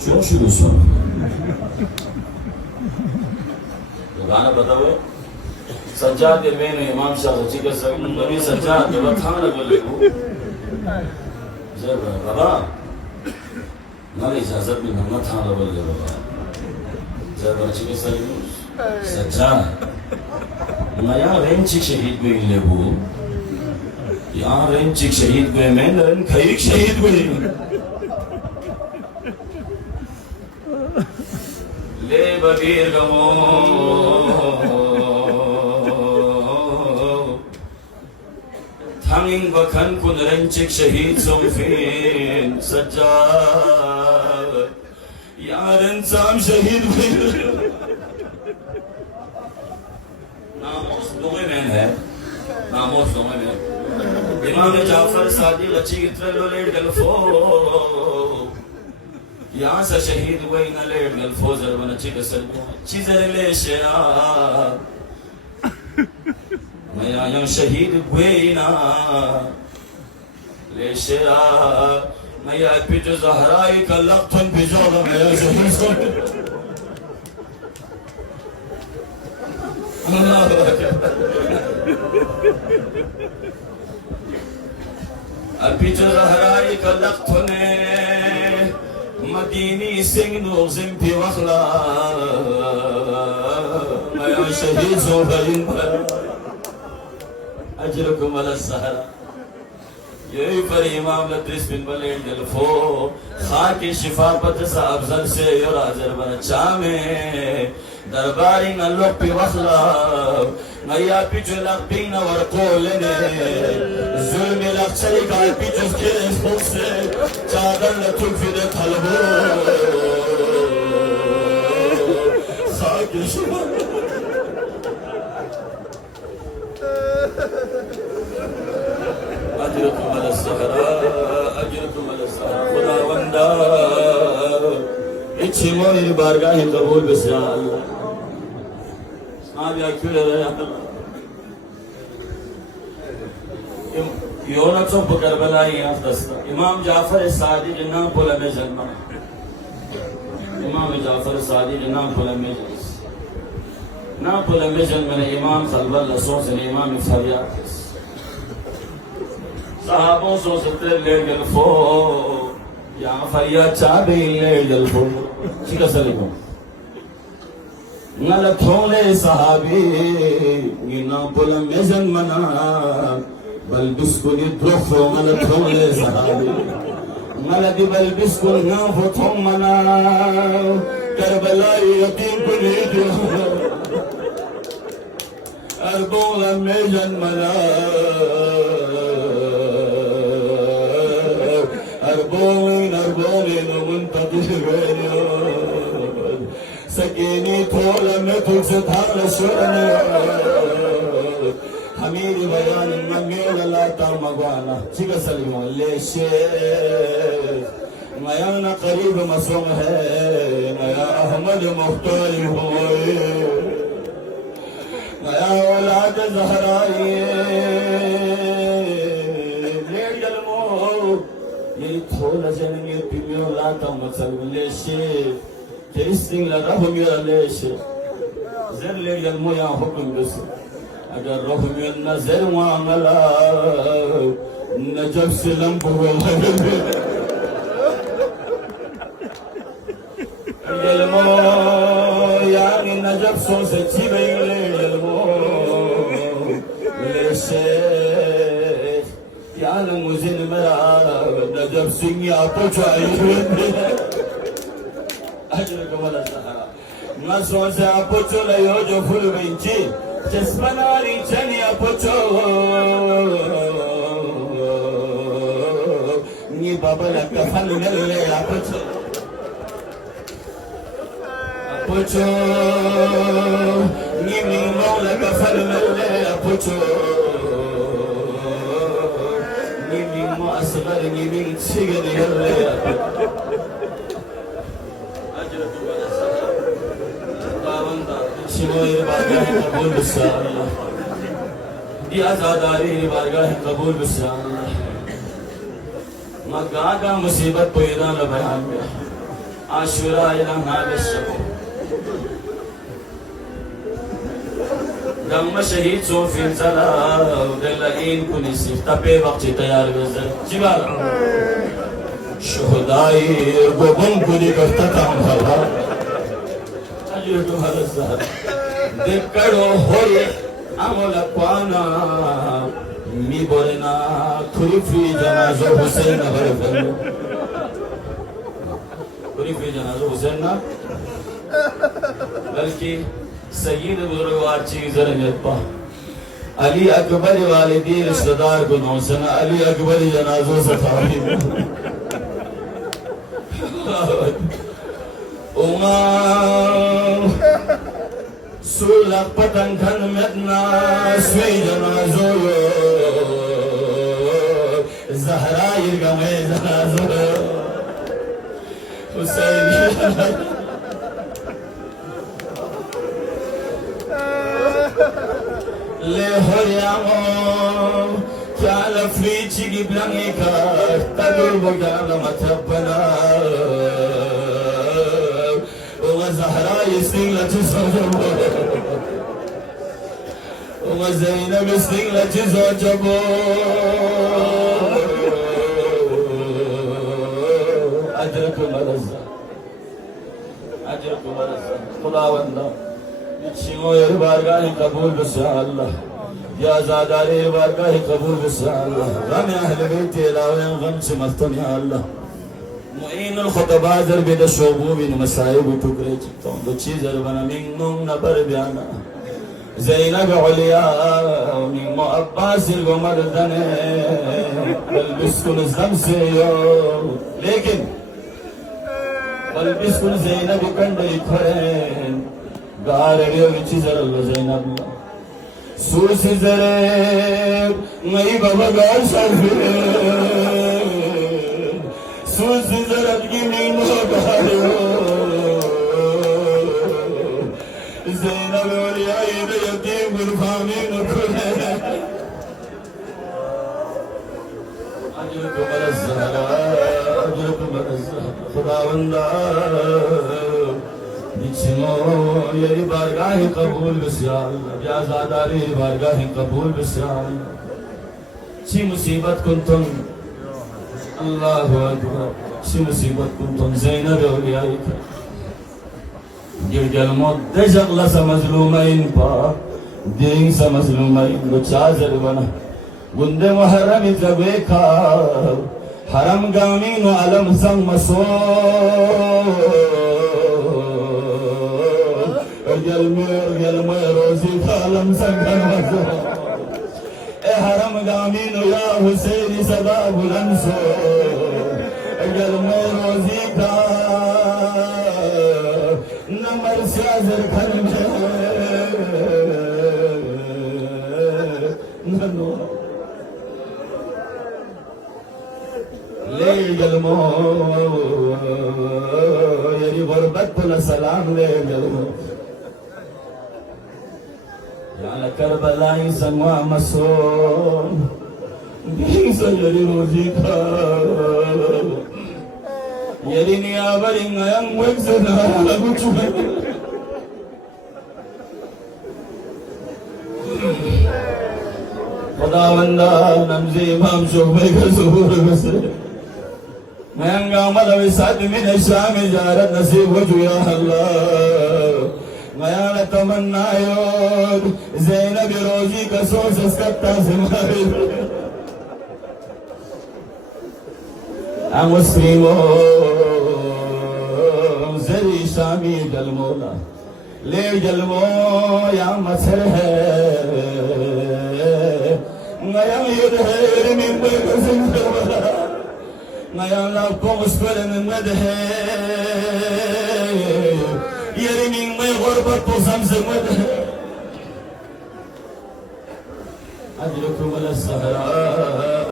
çok şurusun. गाना बताओ सज्जाद के मैंने इमाम शाह सच्ची कर सकते नबी सज्जाद जब था ना बोले को जब बाबा ना इजाजत में ना था ना बोले बाबा जब सच्ची कर सकते सज्जाद मैं यहाँ रेंचिक शहीद को ले वो यहाँ रेंचिक शहीद को मैं नरन खैरिक शहीद को ले बगीर गमो थांगिंग बखन कुन रेंचिक शहीद सोमफिन सज्जाद यार इंसान शहीद हुए नामोस दोगे मैन है नामोस दोगे मैन इमाम जाफर सादिक अच्छी इतने लोलेट गल्फो यहाँ से शहीद हुए न लेट गल्फो जरबन अच्छी कसर चीज़ ले शेरा मैं आया शहीद हुए ना ले शेरा मैं या पिजो ज़हराई का लक्तन पिजो तो मैं शहीद हो पिजो ज़हराई का लक्तन मदीनी सिंह नूज़िम भी वखला मैं शहीद हो गई अजरकुम अला सहरा यही पर इमाम लद्रिस बिन बलेट गल्फो खाकी शिफा पत सा अफजल से और हाजिर बन चामे दरबारी न लोग पे वखला मैया पिछले लक्ष्मी न वरकोलने जुल्म लक्ष्मी का पिछले के फूक से चादर न तुफिद खलबो खाकी शिफा अजरकुम अला सहरा खुदा वंदा इच्छी मोरी बारगाह कबूल बिस्या अल्लाह आप या क्यों रहे यूनस ऑफ करबला इमाम जाफर सादिक नाम बोला में जन्म इमाम जाफर सादिक नाम बोला में नाम बोला में जन्म इमाम खलबल लसों से इमाम फरियाद साहबों सो सत्तर ले गल्फो यहाँ फरियाद चाबी ले गल्फो ठीक है सलीम नल थोड़े सहाबी गिना पुल में जन्मना बल बिस्कुल द्रोफो नल थोड़े सहाबी नल दी बल बिस्कुल ना हो थोम मना करबलाई यतीम पुली जो अरबों में जन्मना अरबों मुंतज़िर सकीनी थोड़ा में तुझसे थाल सुरने हमीर बयान मंगेल लाता मगवाना चिका सलीम ले शेख नया न करीब मसूम है नया अहमद मुख्तार होए नया औलाद ज़हराई ले जलमो ये थोड़ा जन्म पिमियो लाता मसल ले Sheikh Testing la rahumya leşe zerle gelmoya hukum gösü agar rahumya nazar muamala necab selam buğla gelmo yani necab son seçi beyle gelmo leşe yani muzin mera necab singi apoçayı Nasıl apoço la yo jo ful benchi chespanari chani apoço ni baba la kafan le apoço apoço ni mi mola kafan le apoço ni mi mo asgar ni mi sigari le शिवाय बारगाह कबूल बिस्मिल्लाह दी आजादारी बारगाह कबूल बिस्मिल्लाह मगागा मुसीबत पैदा न बयान में आशुरा इलम हादा शब Dang masyahid so fin salaw Dalain kunisi Tapi bakti tayar gazal Jibal Shuhudai Gobun kuni kaftatam hala Ayyudu halazad Dekkado hoye Amola kwana Mi borena Kurifi janazo Hussein Abarafan Kurifi janazo Hussein na Balki Saeed बुजुर्गवार चीज़ रंगता अली अकबर वालिदी रिश्तेदार को नौसन अली अकबर जनाजों से थामी उमा सुलग पतंग खन मदना स्वी जनाजों Zahra इरगमे जनाजों Hussain Le horiamo Chiala frici di blanca Tadul bogala matabana Uma Zahra yistingla chisojobo Uma Zainab yistingla chisojobo Ajrakum arazza Ajrakum arazza Khudawanda Shimo yer bargah kabul bisya Allah Ya zadar yer bargah kabul bisya Allah Gham ahl bayt ilawen gham se maftan ya Allah Mu'in al khutaba zarb da shubu min masaib tukre chiton do chizar bana min nun na bar biana Zainab uliya min Abbas al gumar dane bal biskun zamse yo lekin bal biskun Zainab kandari kharen Garebe vichizar Zainab Sursi zare Mai baba gar sarfe Sursi zarat ki nino gare Zainab waliya yede yatim gurfami nukure Ajrukum al-Zahra Ajrukum al-Zahra Khudawanda Nichimo yeri bargah kabul bisya Ya zadari bargah kabul bisya Chi musibat kuntum Allahu Akbar Chi musibat kuntum Zainab awliyaik Girgal modde jagla sa mazlumain pa Ding sa mazlumain Lo chazar bana Gunde muharrami jabeka Haram gaminu alam sang maso Gelme rozi kalam sangan vazo haram gamino ya Hussein sada bulanso Gelme rozi ka namar siyazar khanme nano le gelmo yeri gurbat la salam le gelmo Ya Karbala semua masuk bisa jadi mujika jadi ni abang yang wujudnya lagu cuma Khudawanda namzi imam Shu'bah ka zuhur basir मैं गामल विसाद में शाम जारत नसीब हो या अल्लाह मैं तमन्ना यो ज़ैनब रोजी का सोच सकता सिमारे मुस्लिमो जरी शामी जलमोला ले जलमो या मसर है नया युद्ध में बरसिंदा नया लाखों मुस्कुर में मदह यरमी में गुर्बत तो समझ मदह अजरकुम अल सहरा